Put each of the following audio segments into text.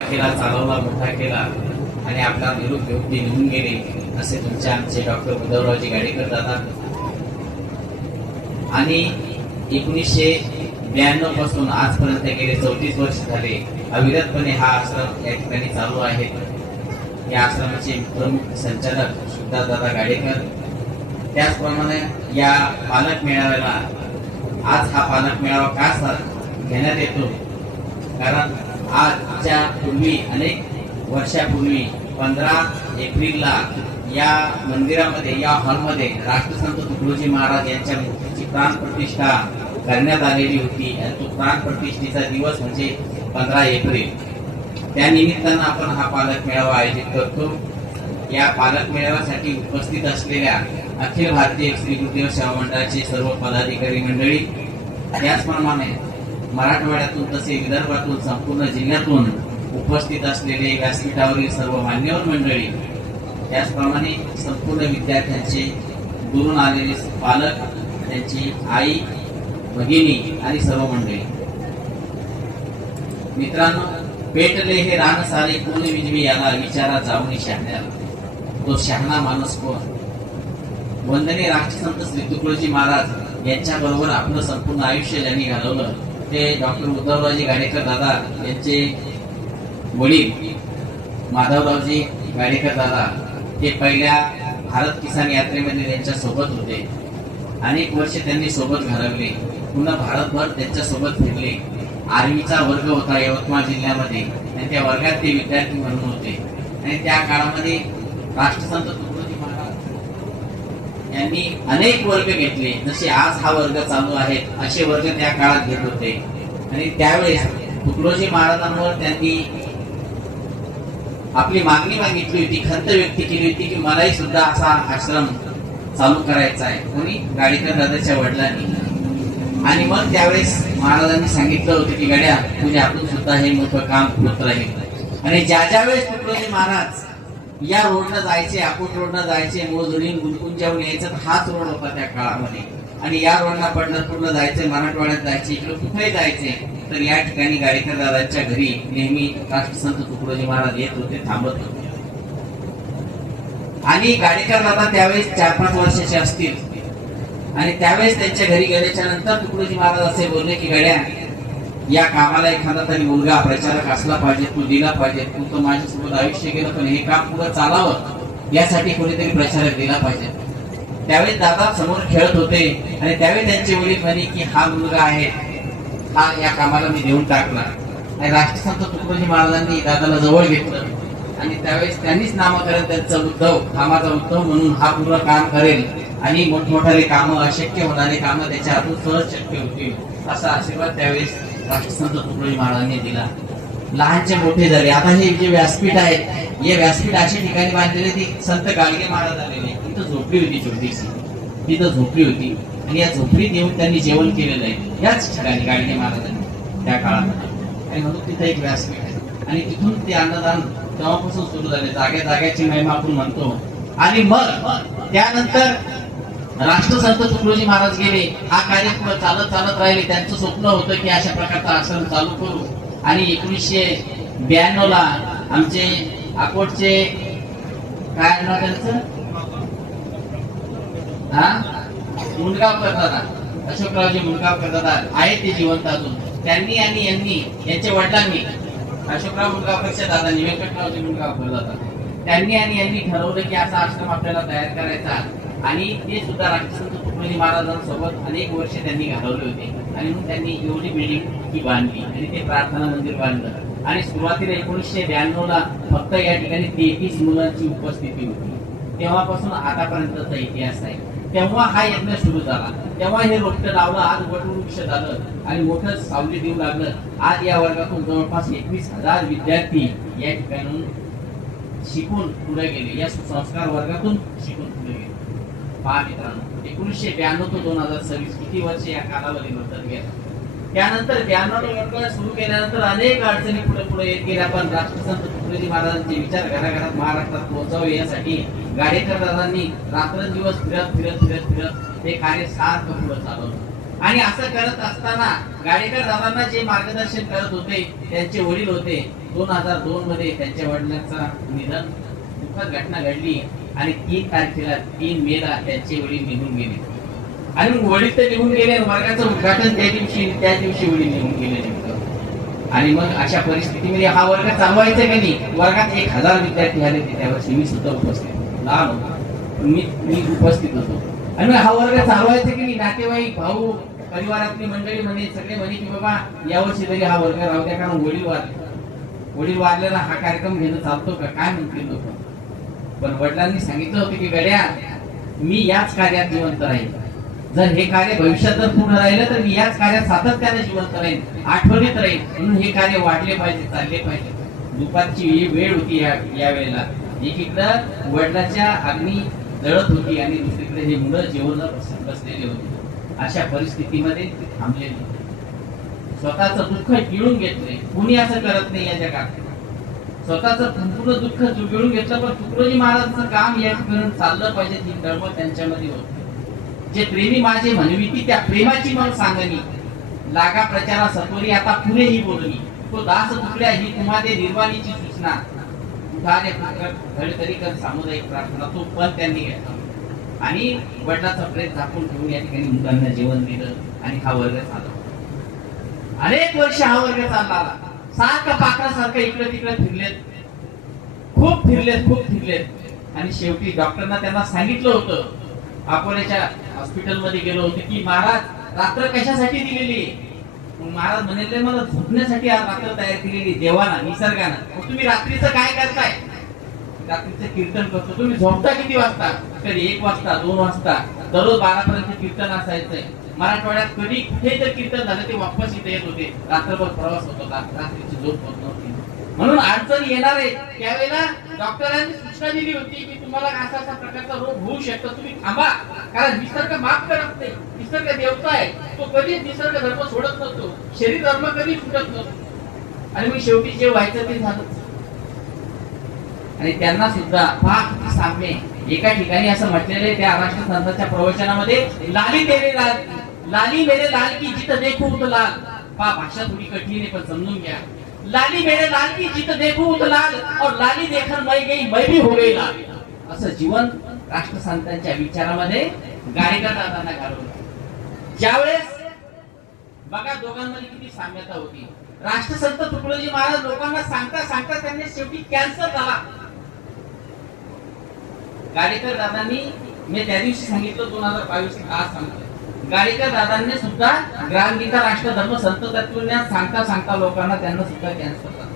केला, चालवला, मोठा केला आणि आपला निरोप घेऊन ते निघून गेले असे तुमचे आमचे डॉक्टर उद्धवरावजी गाडेकर दादा. आणि 1992 पासून आजपर्यंत गेले 34 वर्ष झाले अविरतपणे हा आश्रम या ठिकाणी चालू आहे. या आश्रमाचे प्रमुख संचालक शुद्धादादा गाडेकर. त्याचप्रमाणे या पालक मेळाव्याला आज हा पालक मेळावा का घेण्यात येतो, कारण आजच्या पूर्वी अनेक वर्षापूर्वी 15 एप्रिलला या मंदिरामध्ये, या हॉलमध्ये राष्ट्रसंत तुकडोजी महाराज यांच्या मूर्तीची प्राण प्रतिष्ठा करण्यात आलेली होती. आणि तो प्राण प्रतिष्ठेचा दिवस म्हणजे 15 एप्रिल. त्या निमित्तानं आपण हा पालक मेळावा आयोजित करतो. या पालक मेळाव्यासाठी उपस्थित असलेल्या अखिल भारतीय श्री गुरुदेव सेवा मंडळाचे सर्व पदाधिकारी मंडळी, त्याचप्रमाणे मराठवाड्यातून तसे विदर्भातून संपूर्ण जिल्ह्यातून उपस्थित असलेले व्यासपीठावरील सर्व मान्यवर मंडळी, त्याचप्रमाणे संपूर्ण विद्यार्थ्यांचे दुरून आलेले पालक, त्यांची आई, भगिनी आणि सर्व मंडळी. मित्रांनो, पेटले हे रान सारे कोण विजवी याला, विचारा जाऊन शहाण्याला, तो शहाणा माणूस कोण. वंदनीय राष्ट्रसंत श्री तुकडोजी महाराज यांच्या बरोबर आपलं संपूर्ण आयुष्य ज्यांनी घालवलं ते डॉक्टर उद्धवरावजी गाडेकर दादा यांचे वडील माधवरावजी गाडेकर दादा. ते पहिल्या भारत किसान यात्रेमध्ये त्यांच्या सोबत होते. अनेक वर्ष त्यांनी सोबत घालवले. पुन्हा भारतभर त्यांच्या सोबत फिरले. आर्मीचा वर्ग होता यवतमाळ जिल्ह्यामध्ये आणि त्या वर्गात ते विद्यार्थी म्हणून होते. आणि त्या काळामध्ये राष्ट्रसंत तुकडोजी महाराज यांनी अनेक वर्ग घेतले. जसे आज हा वर्ग चालू आहे असे वर्ग त्या काळात घेत होते. आणि त्यावेळेस तुकडोजी महाराजांवर त्यांनी आपली मागणी मागितली होती, खंत व्यक्त केली होती की मलाही सुद्धा असा आश्रम चालू करायचा आहे, कोणी गाडेकर दादाच्या वडिलांनी. आणि मग त्यावेळेस महाराजांनी सांगितलं होतं की गड्या, तुझ्या हातून सुद्धा हे मोठं काम होत राहील. आणि ज्या वेळेस तुकडोजी महाराज या रोडनं जायचे, अकोट रोडनं जायचे, मोजडीन गुलकुंजावून यायचं, हाच रोड होता त्या काळामध्ये. आणि या रोडला पंढरपूरला जायचे, मराठवाड्यात जायचे, इकडे कुठेही जायचे तर या ठिकाणी गाडेकर दादांच्या घरी नेहमी राष्ट्रसंत तुकडोजी महाराज येत होते, थांबत होते. आणि गाडेकर दादा त्यावेळेस 4-5 वर्षाचे असतील. आणि त्यावेळेस त्यांच्या घरी गेल्याच्या नंतर तुकडोजी महाराज असे बोलले की गड्या, या कामाला एखादा तरी मुलगा प्रचारक असला पाहिजे, तू दिला पाहिजे. तू तर माझ्यासोबत आयुष्य गेलं, पण हे काम पुढे चालावं यासाठी कोणीतरी प्रचारक दिला पाहिजे. त्यावेळेस दादा समोर खेळत होते आणि त्यावेळेस त्यांचे वडील म्हणे की हा मुलगा आहे, हा या कामाला मी देऊन टाकला. आणि राष्ट्रसंत तुकडोजी महाराजांनी दादाला जवळ घेतलं आणि त्यावेळेस त्यांनीच नामकरण त्यांचं उद्धव, कामाचा उद्धव म्हणून हा पूर्ण काम करेल आणि मोठमोठाले कामं, अशक्य होणारे कामं त्याच्या हातून सहज शक्य होतील असा आशीर्वाद त्यावेळेस राष्ट्रसंत तुकडोजी महाराजांनी दिला. लहानचे मोठे झाले. आता हे जे व्यासपीठ आहे, हे व्यासपीठ अशा ठिकाणी बांधलेले ती संत गाडगे महाराज आलेले, तिथं झोपडी होती छोटीशी, तिथं झोपडी होती. आणि या झोपडीत येऊन त्यांनी जेवण केलेलं आहे याच ठिकाणी गाडगे महाराजांनी त्या काळामध्ये. आणि म्हणून तिथं एक व्यासपीठ आहे. आणि तिथून ते अन्नदान तेव्हापासून सुरू झाले. जाग्याची महिमा आपण म्हणतो. आणि मग त्यानंतर राष्ट्रसंत तुकडोजी महाराज गेले. हा कार्यक्रम चालत राहिले. त्यांचं स्वप्न होतं की अशा प्रकारचा आश्रम चालू करू. आणि 1992 ला आमचे अकोटचे काय नाव त्यांचं, मुंडगावकर दादा, अशोकरावजी मुंडगावकर दादा आहेत ते जिवंत अजून. त्यांनी आणि यांच्या वडिलांनी, अशोकराव मुंडगावकरच्या दादांनी, व्यंकटरावजी मुंडगावकर दादा, त्यांनी आणि यांनी ठरवलं की असा आश्रम आपल्याला तयार करायचा. आणि ते सुद्धा राष्ट्रसंत तुकडोजी महाराजांसोबत अनेक वर्ष त्यांनी घालवले होते. आणि मग त्यांनी एवढी बिल्डिंग ही बांधली आणि ते प्रार्थना मंदिर बांधलं. आणि सुरुवातीला 1992 ला फक्त या ठिकाणी 33 मुलांची उपस्थिती होती. तेव्हापासून आतापर्यंतचा इतिहास आहे. तेव्हा हा यज्ञ सुरू झाला, तेव्हा हे रोपटं लावलं, आज वटवृक्ष झालं आणि मोठं सावली देऊ लागलं. आज या वर्गातून जवळपास 21,000 विद्यार्थी या ठिकाणून शिकून पुढे गेले, या संस्कार वर्गातून शिकून पुढे गेले. पहा मित्रांनो, 1992 ते 2026 किती वर्ष या कालावधीनंतर गेलं. त्यानंतर 92 वर्ग सुरू केल्यानंतर अनेक अडचणी पुढे येत गेल्या. पण राष्ट्रसंत तुकडोजी महाराजांचे विचार घराघरात महाराष्ट्रात पोहोचावे यासाठी गाडेकर दादांनी रात्रंदिवस फिरत ते कार्य सारखं पुढे चालवलं. आणि असं करत असताना गाडेकर दादांना जे मार्गदर्शन करत होते त्यांचे वडील होते 2002 मध्ये त्यांच्या वडिलांचा निधन दुःखद घटना घडली आणि 3 तारखेला 3 मेला त्यांचे वडील निघून गेले. आणि मग वडील तर निघून गेले, वर्गाचं उद्घाटन त्याच दिवशी वडील निघून गेले नेमकं. आणि मग अशा परिस्थितीमध्ये हा वर्ग चालवायचा की नाही. वर्गात 1000 विद्यार्थी आले होते त्यावर्षी, मी सुद्धा उपस्थित लहान होतो, मी उपस्थित होतो. आणि मग हा वर्ग चालवायचा की नाही. नातेवाईक, भाऊ, परिवारातली मंडळी म्हणे, सगळे म्हणे की बाबा यावर्षी तरी हा वर्ग राहू द्या, कारण वडील वारलेला हा कार्यक्रम घेणं चालतो का, काय म्हणतील लोक. पण वडिलांनी सांगितलं होतं की गड्या, मी याच कार्यात जिवंत राहील. जर हे कार्य भविष्यात जर पूर्ण राहिलं तर मी याच कार्यात सातत्याने जिवंत राहील, आठवणीत राहील. म्हणून हे कार्य वाढले पाहिजे, चालले पाहिजे. दुपारची वेळ होती या वेळेला. एकीकडे वडिलांच्या अग्नी जळत होती आणि दुसरीकडे हे मुलं जेवणाला बसलेले होते. अशा परिस्थितीमध्ये ते थांबलेले, स्वतःचं दुःख गिळून घेतले. कुणी असं करत नाही या जगात. स्वतःचं पूर्ण दुःख गिळून घेतलं. पण तुकडोजी महाराजांचं काम या चाललं पाहिजे, ती तळमळ त्यांच्यामध्ये होती. जे प्रेमी माझे म्हणविती त्या प्रेमाची मग सांगणी, लागा प्रचारा सत्वरी आता पुढे ही बोलणी. तो दास तुकड्या ही तुम्हाला निर्वाणीची सूचना, उठाले घडतरी कर सामुदायिक प्रार्थना. तो पण त्यांनी घेतला आणि वडिलाचा प्रेत झाकून ठेवून या ठिकाणी मुलांना जेवण दिलं आणि हा वर्ग चालला. अनेक वर्ष हा वर्ग चालला. सारखं पाखरासारखं इकडे तिकडे फिरलेत, खूप फिरलेत. आणि शेवटी डॉक्टरना त्यांना सांगितलं होतं, अकोल्याच्या हॉस्पिटल मध्ये गेलो होते, की महाराज रात्र कशासाठी दिलेली. महाराज म्हणाले, मला झोपण्यासाठी रात्र तयार केलेली देवाना, निसर्गानं. मग तुम्ही रात्रीचं काय करताय. रात्रीचं कीर्तन करतो. तुम्ही झोपता किती वाजता. कधी 1 वाजता, 2 वाजता. दररोज 12 पर्यंत कीर्तन असायचंय. मराठवाड्यात कधी कुठे तर कीर्तन झालं ते वापस इथे येत होते. रात्रभर प्रवास होत होता, रात्रीची झोप होत नव्हती. म्हणून अडचण येणार आहे. त्यावेळेला डॉक्टरांनी सूचना दिली होती की तुम्हाला असा प्रकारचा रोग होऊ शकतो, तुम्ही थांबा. कारण निसर्ग माफ करत नाही. निसर्ग देवता आहे, तो कधीच निसर्ग धर्म सोडत नसतो, शरीर धर्म कधी सुटत नसतो. आणि मी शेवटी जे व्हायचं ते झालं. आणि त्यांना सुद्धा पहा साम्य. एका ठिकाणी असं म्हटलेलं आहे त्या राष्ट्रसंतांच्या प्रवचनामध्ये, लाली मेरे लाल की जित देखो उत लाल. पहा भाषा थोडी कठीण आहे पण समजून घ्या. लाली मेरे लाल की जित देखो उत लाल और लाली देखकर मैं भी हो गई लाल. असं जीवन राष्ट्रसंतांच्या विचारामध्ये गाडीकर दादांना घालवलं. ज्यावेळेस बघा दोघांमध्ये किती साम्यता होती. राष्ट्रसंत तुकडोजी महाराज लोकांना सांगता त्यांनी शेवटी कॅन्सर झाला. गाडीकर दादांनी, मी त्या दिवशी सांगितलं 2022 आज सांगतोय, गाडीकर दादांनी सुद्धा ग्रामगीता राष्ट्रधर्म संत तत्वज्ञान सांगता लोकांना त्यांना सुद्धा कॅन्सर झाला.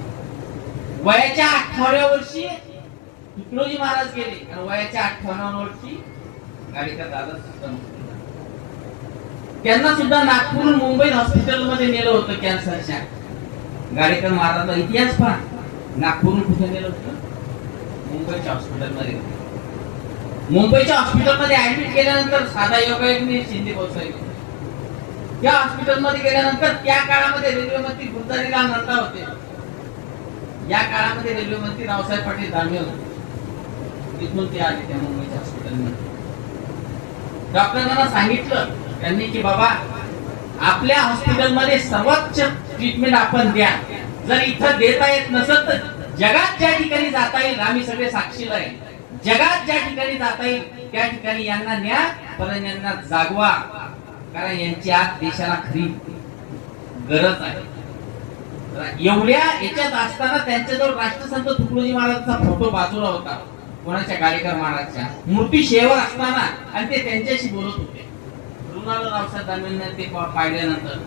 वयाच्या 58व्या वर्षी तुकडोजी महाराज गेले आणि वयाच्या 58व्या वर्षी गाडीकर दादा सुद्धा. त्यांना सुद्धा नागपूर मुंबई हॉस्पिटल मध्ये नेलं होतं कॅन्सरच्या. गाडीकर महाराजचा इतिहास पहा. नागपूरहून कुठे नेलं होतं, मुंबईच्या हॉस्पिटल मध्ये. मुंबईच्या हॉस्पिटल मध्ये ऍडमिट केल्यानंतर साधा योगायोगाने शिंदे पोहोचले. त्या हॉस्पिटल मध्ये गेल्यानंतर त्या काळामध्ये रेल्वे मंत्री गुलजारीलाल नंदा होते. या काळामध्ये रेल्वे मंत्री रावसाहेब पाटील दानवे होते. तिथून ते आले त्या मुंबईच्या हॉस्पिटल मध्ये. डॉक्टरांना सांगितलं त्यांनी की बाबा आपल्या हॉस्पिटल मध्ये सर्वोच्च ट्रीटमेंट आपण द्या. जर इथं देता येत नसेल तर जगात ज्या ठिकाणी जाता येईल, आम्ही सगळे साक्षीला आहे, जगात ज्या ठिकाणी जाता येईल त्या ठिकाणी यांना न्या, पण यांना जागवा. कारण यांची आज देशाला खरी गरज आहे. एवढ्या याच्यात असताना त्यांच्याजवळ राष्ट्रसंत तुकडोजी महाराजांचा फोटो बाजूला होता. कोणाच्या, गाडीकर महाराजच्या मूर्ती शेवर असताना. आणि ते त्यांच्याशी बोलत होते. रावसाहेब दानवेंना ते पाहिल्यानंतर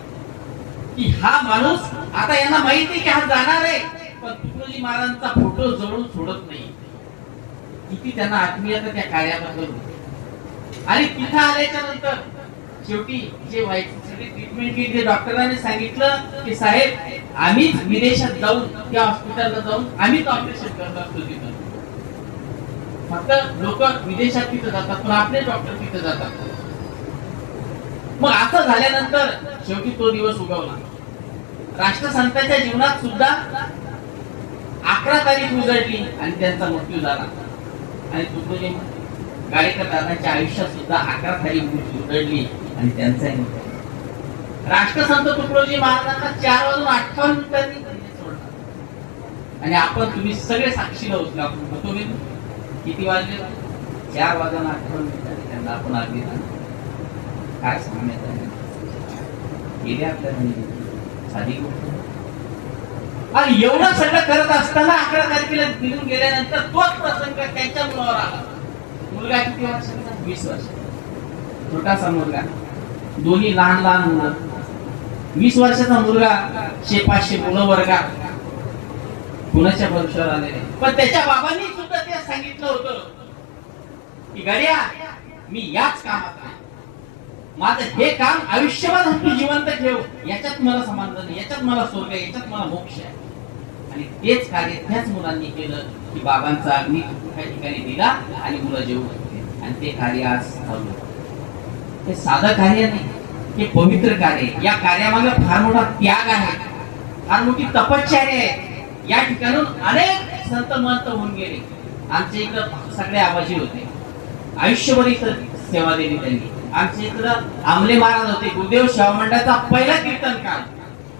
की हा माणूस, आता यांना माहिती की हा जाणार आहे, पण तुकडोजी महाराजांचा फोटो जवळून सोडत नाही. किती त्यांना आत्मीयता त्या कार्याबद्दल. आणि तिथं आल्याच्या नंतर शेवटी जे व्हायची ट्रीटमेंट केली, डॉक्टरांनी सांगितलं की साहेब आम्ही विदेशात जाऊन त्या हॉस्पिटलला जाऊन आम्हीच ऑपरेशन करत असतो. तिथं फक्त लोक विदेशात तिथं जातात, पण आपले डॉक्टर तिथं जातात. मग असं झाल्यानंतर शेवटी तो दिवस उगवला. राष्ट्रसंतांच्या जीवनात सुद्धा 11 तारीख उजळली आणि त्यांचा मृत्यू झाला. आणि तुकडोजी गाडीकर दादांच्या आयुष्यात सुद्धा 11 तारीख उजळली आणि त्यांचाही मृत्यू. राष्ट्रसंत तुकडोजी महाराजांना 4:58 सोडला. आणि आपण तुम्ही सगळे साक्षीला होतो. मी किती वाजले? 4 वाजून 8 त्यांना आपण आधी काय सांगण्यात आले गेले आपल्याला साधी गोष्ट. आणि एवढं सगळं करत असताना 11 तारखेला निघून गेल्यानंतर तोच प्रसंग त्यांच्या मुलावर आला. मुलगा किती वर्षाचा? 20 वर्ष. छोटासा मुलगा, दोन्ही लहान लहान मुलं. 20 वर्षाचा मुलगा, 500 मुलं वर्गात कुणाच्या भरोश्यावर आलेले. पण त्याच्या बाबांनी सुद्धा ते सांगितलं होतं की गड्या, मी याच कामात आहे, माझं हे काम आयुष्यभर तू जिवंत ठेव, याच्यात मला समाधान, याच्यात मला स्वर्ग आहे, याच्यात मला मोक्ष आहे. आणि तेच कार्य त्याच मुलांनी केलं की बाबांचा अग्नी त्या ठिकाणी दिला आणि मुलं जेवू लागले. आणि ते कार्य आज चालू आहे. हे साधं कार्य नाही, हे पवित्र कार्य. या कार्यामागे फार मोठा त्याग आहे, फार मोठी तपश्चर्या आहे. या ठिकाणून अनेक संत महंत होऊन गेले. आमच्या इकडं सगळे आबाजी होते, आयुष्यभर इथं सेवा दिली त्यांनी. आमच्या इकडं आमले महाराज होते, गुरुदेव सेवा मंडळाचा पहिला कीर्तनकार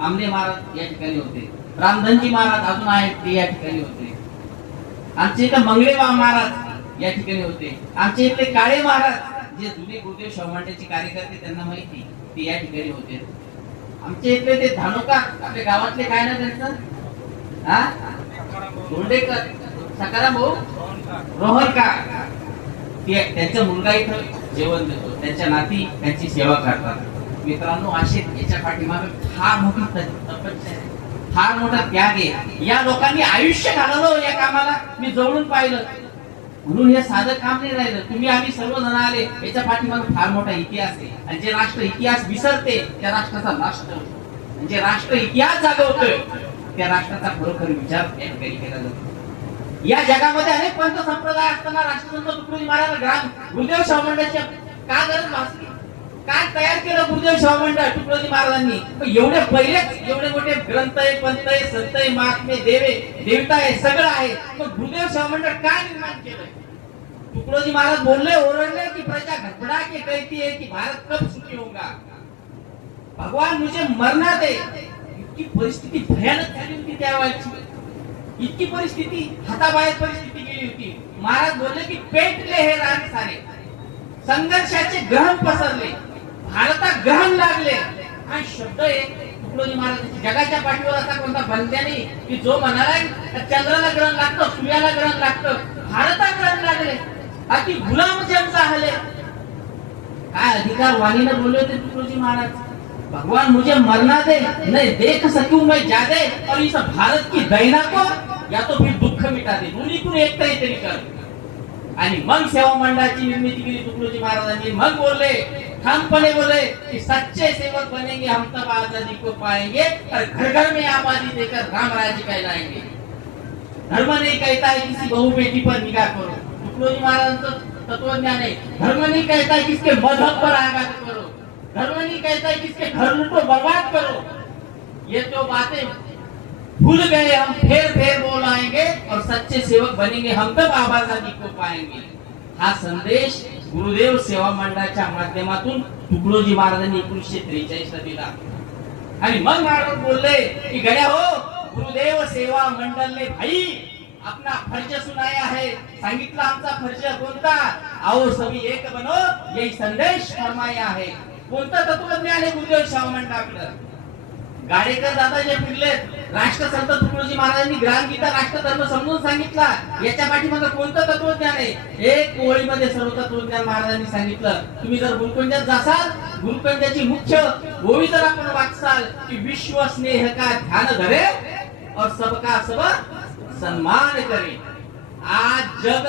आमले महाराज या ठिकाणी होते. रामधनजी महाराज अजून आहेत, ते या ठिकाणी होते. आमच्या इथं मंगळे महाराज या ठिकाणी होते. आमच्या इथले काळे महाराज जे जुने गुरुदेव सेवा मंडळाचे कार्यकर्ते, त्यांना माहिती, ते या ठिकाणी होते. आमच्या इथले ते धानोका, आपल्या गावातले काय ना त्यांचं दोंडेकर, सकाराम भाऊ रोहनकार, त्यांचा मुलगा इथं जेवण देतो, त्यांच्या नाती त्यांची सेवा करतात. मित्रांनो, असे याच्या पाठीमागे फार मोठी तपस्या, फार मोठा त्याग आहे. या लोकांनी आयुष्य घालवलं या कामाला, मी जवळून पाहिलं. म्हणून हे साधं काम नाही राहिलं. तुम्ही आम्ही सर्वजण आले, याच्या पाठीमागे फार मोठा इतिहास आहे. आणि जे राष्ट्र इतिहास विसरते त्या राष्ट्राचा नाश होतो. जे राष्ट्र इतिहास जागवतोय त्या राष्ट्राचा खरोखर विचार या ठिकाणी केला जातो. या जगामध्ये अनेक पंथ संप्रदाय असताना राष्ट्रसंत तुकडोजी महाराज गुरुदेव सेवा मंडळाच्या का गरज भासली? काय तयार केलं गुरुदेव सेवा मंडळ तुकडोजी महाराजांनी? एवढे पहिलेच एवढे मोठे ग्रंथ आहे, पंथ आहे, संत आहे, महात्मे, देवे देवता आहे, सगळं आहे. मग गुरुदेव सेवा मंडळ काय निर्माण केलं? तुकडोजी महाराज बोलले, ओरडले की प्रजा घबरा के कहती है कि भारत कब सुखी होगा, भगवान मुझे मरना दे. इतकी परिस्थिती भयानक झाली होती त्यावेळेची. इतकी परिस्थिती हाताबाहेर परिस्थिती गेली होती. महाराज बोलले की पेटले हे रान सारे, संघर्षाचे ग्रहण पसरले, भारतात ग्रहण लागले. हा शब्द आहे तुकडोजी महाराज. जगाच्या पाठीवर असा कोणता बंद्या नाही की जो म्हणाला चंद्राला ग्रहण लागतं, सूर्याला ग्रहण लागतं, भारतात ग्रहण लागले. अति गुलाम जनता हले. काय अधिकार वाणीनं बोलले होते तुकडोजी महाराज. भगवान मुझे मरना दे, नहीं देख सकूं मैं जादे, और इस भारत की दैना को या तो फिर दुःख मिटा दे. दोन्हीतून एक तरी कर. आणि मग सेवा मंडळाची निर्मिती केली तुकडोजी महाराजांनी. मग बोलले, ठामपणे बोले कि सच्चे सेवक बनेंगे हम तब आजादी को पाएंगे, और घर घर में आबादी देकर राम राज्य कहलाएंगे. धर्म नहीं कहता है किसी बहु बेटी पर निगाह करो. तुकडोजी महाराजांचं तत्वज्ञान आहे. धर्म नहीं कहता है किसके मजहब पर आघात करो. धर्म नहीं कहता है किसके घर लूटो, बर्बाद करो. ये तो बातें भूल गए हम, फेर फेर बोल आएंगे, और सच्चे सेवक बनेंगे हम तब आबादी को पाएंगे. हा संदेश गुरुदेव सेवा मंडळाच्या माध्यमातून तुकडोजी महाराजांनी 1943 ला दिला. आणि मग महाराज बोलले की गड्या हो, गुरुदेव सेवा मंडळ ने भाई अपना फर्ज सुनाया है. सांगितलं आमचा फर्ज कोणता? आओ सभी एक बनो, यही संदेश फरमाया है. कोणतं तत्वज्ञान आहे गुरुदेव सेवा मंडळाकडं? गाडेकर दादा जे फिरले, राष्ट्रसंत तुकडोजी महाराजांनी ग्रामगीता राष्ट्रधर्म समजून सांगितला. याच्या पाठीमागे कोणतं तत्वज्ञान आहे? एक ओळीमध्ये सर्व तत्वज्ञान महाराजांनी सांगितलं. तुम्ही जर गुरुकुंजात जासाल, गुरुकुंजाची मुख्य ओळी जर आपण वाचाल की विश्व स्नेह का ध्यान धरे और सबका सब सन्मान करे. आज जग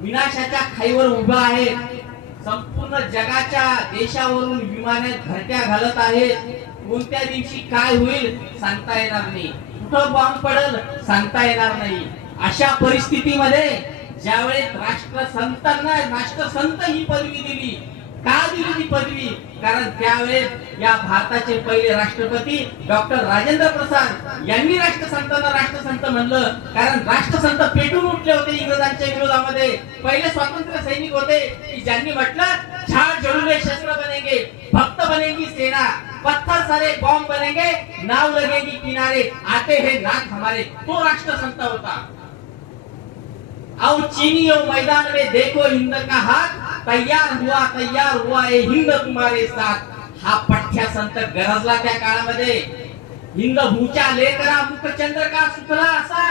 विनाशाच्या खाईवर उभा आहे. संपूर्ण जगाच्या देशावरून विमाने घरट्या घालत आहेत. कोणत्या दिवशी काय होईल सांगता येणार नाही. कुठं बॉम्ब पडेल सांगता येणार नाही. अशा परिस्थितीमध्ये ज्यावेळेस राष्ट्रसंतांना राष्ट्रसंत ही पदवी दिली. का दिली ती पदवी? कारण त्यावेळेस या भारताचे पहिले राष्ट्रपती डॉक्टर राजेंद्र प्रसाद यांनी राष्ट्रसंतांना राष्ट्रसंत म्हणलं. कारण राष्ट्रसंत पेटून उठले होते इंग्रजांच्या विरोधामध्ये. पहिले स्वातंत्र्य सैनिक होते की ज्यांनी म्हटलं झाड जळून शस्त्र बनेंगे, भक्त बनेगी सेना. पत्थर सारे बॉम्ब बनेंगे, नाव लगेगी किनारे, आते हैं नाथ हमारे, तो राष्ट्रसंत होता। और चीनियों मैदान में देखो हिंद का हाथ, तैयार हुआ ये हिंद तुम्हारे साथ। हा पठ्या संत गरजला त्या काळामध्ये, हिंद भूच्या लेकरा मुखचंद्र का सुखला असा,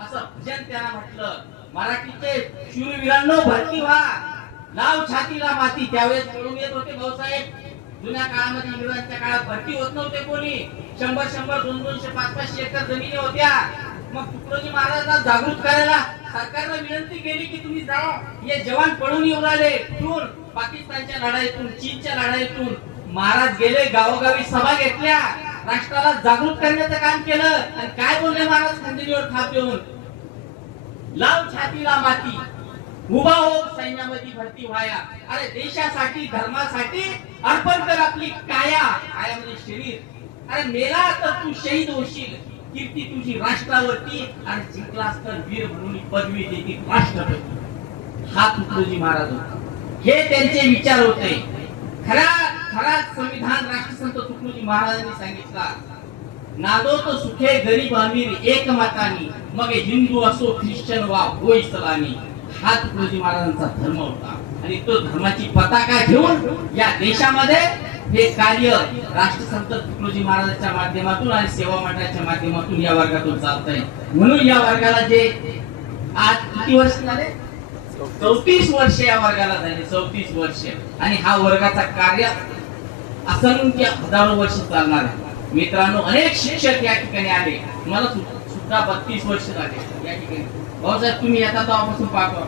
असं भजन त्यांना म्हटलं। मराठीचे शूरवीरांनो भरती व्हा, लाव छातीला माती। त्यावेळेस पळून येत होते भाऊसाहेब, जुन्या काळामध्ये इंग्रजांच्या काळात भरती होत नव्हते कोणी, 100-100, 200-200, 500 एकर जमिनी होत्या। मग तुकडोजी महाराजांना जागृत करायला सरकारने विनंती केली की तुम्ही जाओ, हे जवान पळून येऊ लागले कुठून, पाकिस्तानच्या लढाईतून, चीनच्या लढाईतून। महाराज गेले, गावोगावी सभा घेतल्या, राष्ट्राला जागृत करण्याचं काम केलं। आणि काय बोलले महाराज खंडणीवर थाप देऊन, लाव छातीला माती, उभा हो सैन्यामध्ये भरती व्हाया। अरे देशासाठी, धर्मासाठी अर्पण कर आपली काया, काया म्हणजे शरीर। अरे मेला तर तू शहीद होशील, कीर्ती तुझी राष्ट्रावरती, आणि जिंकलास तर वीर म्हणून पदवी देतील राष्ट्रपती। हा तुकडोजी महाराज होता, हे त्यांचे विचार होते। खरा संविधान राष्ट्रसंत तुकडोजी महाराजांनी सांगितला, नादो तो सुखे गरीब अमीर एकमतानी, मग हिंदू असो ख्रिश्चन वा हो इस्लामी। हा तुकडोजी महाराजांचा धर्म होता, आणि तो धर्माची पताका घेऊन या देशामध्ये हे कार्य राष्ट्रसंत तुकडोजी महाराजांच्या माध्यमातून आणि सेवा मंडळाच्या माध्यमातून या वर्गातून चालत आहे। म्हणून या वर्गाला जे आज किती वर्ष झाले, 34 वर्ष या वर्गाला झाले, 34 वर्ष। आणि हा वर्गाचा कार्य असंख्य हजारो वर्ष चालणार आहे। मित्रांनो, अनेक शिक्षक या ठिकाणी आले, मला सुद्धा 32 वर्ष झाले या ठिकाणी। भाऊसाहेब तुम्ही येता तेव्हापासून पाहतो,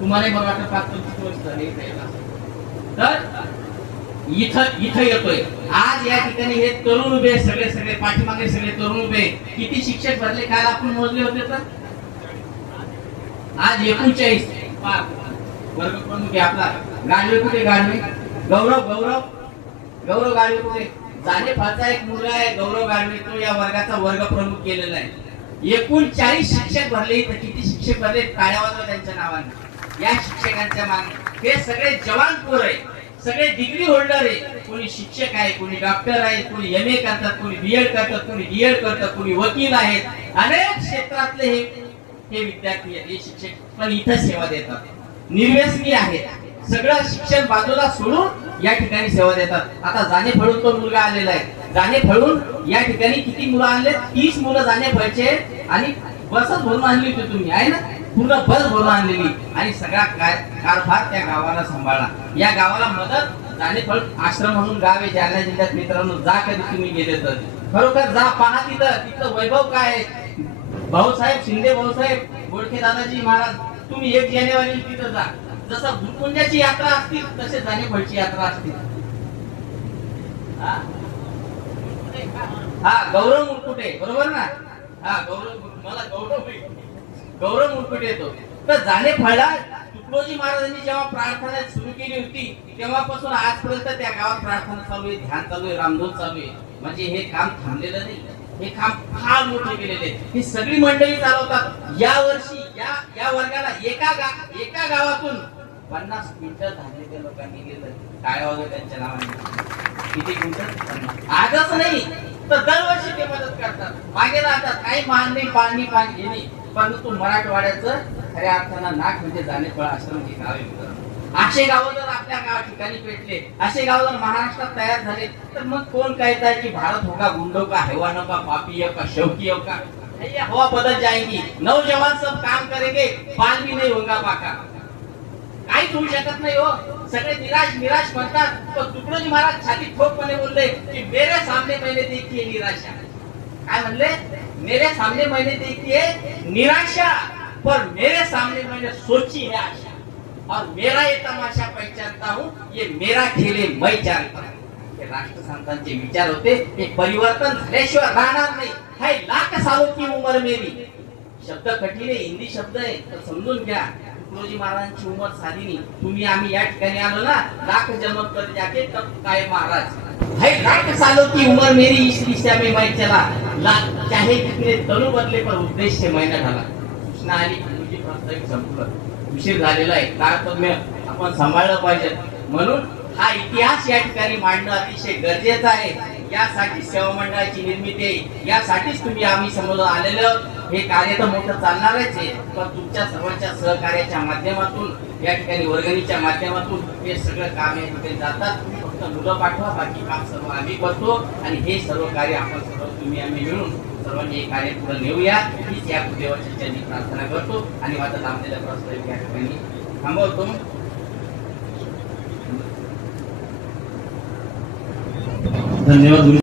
तुम्हाला मला वाटतं 5-25 वर्ष झाले तर इथं येतोय। आज या ठिकाणी हे तरुण उभे, सगळे पाठीमागे सगळे तरुण उभे। किती शिक्षक भरले काल आपण मोजले होते तर आज 39 वर्ग प्रमुख आपला। गाडवे कुठे, गाडवे गौरव गाडवे कुठे, जानेफळचा एक मुलगा आहे गौरव गाडवे, तो या वर्गाचा वर्ग प्रमुख केलेला आहे। एकूण 40 शिक्षक भरले इथं। किती शिक्षक भरले, टाळ्या वाजवा त्यांच्या नावाने। या शिक्षकांच्या मागे हे सगळे जवान पोर आहे, सगळे डिग्री होल्डर आहे। कोणी शिक्षक आहे, कोणी डॉक्टर आहे, कोणी MA करतात, कोणी BEd करतात, कोणी DEd करतात, कोणी वकील आहेत। अनेक क्षेत्रातले हे विद्यार्थी आहेत, हे शिक्षक पण इथं सेवा देतात, निर्व्यसनी आहेत। सगळं शिक्षण बाजूला सोडून या ठिकाणी सेवा देतात। आता जानेफळून तो मुलगा आलेला आहे, जानेफळून या ठिकाणी किती मुलं आणले, 30 मुलं जानेफळचे, आणि बसच भरून आणली होती तुम्ही, आहे ना, पूर्ण बस भरून आणलेली। आणि सगळा कारभार त्या गावाला सांभाळला। या गावाला मदत जानेफळ आश्रम म्हणून गाव आहे जालना जिल्ह्यात। मित्रांनो, जा कधी तुम्ही गेले तर खरोखर जा, पहा तिथं वैभव काय आहे। भाऊसाहेब शिंदे, भाऊसाहेब गोडखे दादाजी महाराज, तुम्ही 1 जानेवारी तिथं जा। जसं भूतपुंजाची यात्रा असतील तसे जानेफळची यात्रा असतील। हा गौरव मुरकुटे, बरोबर ना, हा मला गौरव मुरकुटे येतो। तर जानेफळला तुकडोजी महाराजांनी जेव्हा प्रार्थना सुरू केली होती तेव्हापासून आजपर्यंत त्या गावात प्रार्थना चालू आहे, ध्यान चालू आहे, रामधून चालू आहे। म्हणजे हे काम थांबलेलं नाही, हे काम फार मोठे केलेले। ही सगळी मंडळी चालवतात। या वर्षी या वर्गाला एका गावातून 50 क्विंटल धान्य त्या लोकांनी दिलं। टाळ्या वाजवा त्यांच्या नावाने। किती क्विंटल? आजच नाही तर दरवर्षी ते मदत करतात, मागे राहतात। काही मान नाही, पाणी हे नाही, परंतु मराठवाड्याचं खऱ्या अर्थानं नाक म्हणजे जानेफळ आश्रम हे गाव आहे। असे गाव जर आपल्या गावा ठिकाणी पेटले, असे गाव जर महाराष्ट्रात तयार झाले, तर मग कोण कहता की भारत होगा गुंडों का, हैवानों का, पापियों का, शौकियों का? ये हवा बदल जाएगी, नौजवान सब काम करेंगे, बाल भी नहीं होगा बाका। काहीच होऊ शकत नाही हो। सगळे निराश म्हणतात, तो तुकडोजी महाराज छाती ठोकपणे बोलले की मेरे सामने मैंने देखी है निराशा। काय म्हणले? मेरे सामने मैंने देखी है निराशा, पर मेरे सामने मैंने सोची है आशा, और मेरा ये तमाशा पहचानता हूँ, ये मेरा खेल है मैं जानता हूँ। हे राष्ट्रसंतांचे विचार होते। हे परिवर्तन झाल्याशिवाय राहणार नाही। है लाख सालों की उम्र मेरी, शब्द कठीण आहे, हिंदी शब्द आहे, तर समजून घ्या। तुकडोजी महाराजांची उमर साधी नाही। तुम्ही आम्ही या ठिकाणी आलो ना, लाख जन्म कर जाके तब काय महाराज। है लाख सालों की उम्र मेरी, इस दिशा में मैं चला, चाहे कितने तनु बदले पर उद्देश्य मैं न ढाला। सूचना आली, तुझी प्रास्ताविक संपलं, उशीर झालेला आहे। तारतम्य आपण सांभाळलं पाहिजे। म्हणून हा इतिहास या ठिकाणी मांडणं अतिशय गरजेचं आहे। यासाठी सेवा मंडळाची निर्मिती आहे, यासाठीच तुम्ही आम्ही समोर आलेलं हे कार्य तर मोठं चालणारच आहे, पण तुमच्या सर्वांच्या सहकार्याच्या माध्यमातून या ठिकाणी वर्गणीच्या माध्यमातून हे सगळं काम या ठिकाणी जातात. फक्त मुलं पाठवा, बाकी काम सर्व आम्ही करतो आणि हे सर्व कार्य आपण सर्व तुम्ही आम्ही मिळून सर्वांनी हे कार्य पुढे नेऊया हीच या देवाच्या चरणी प्रार्थना करतो आणि माझा लांबलेला प्रस्ताव या ठिकाणी थांबवतो. धन्यवाद.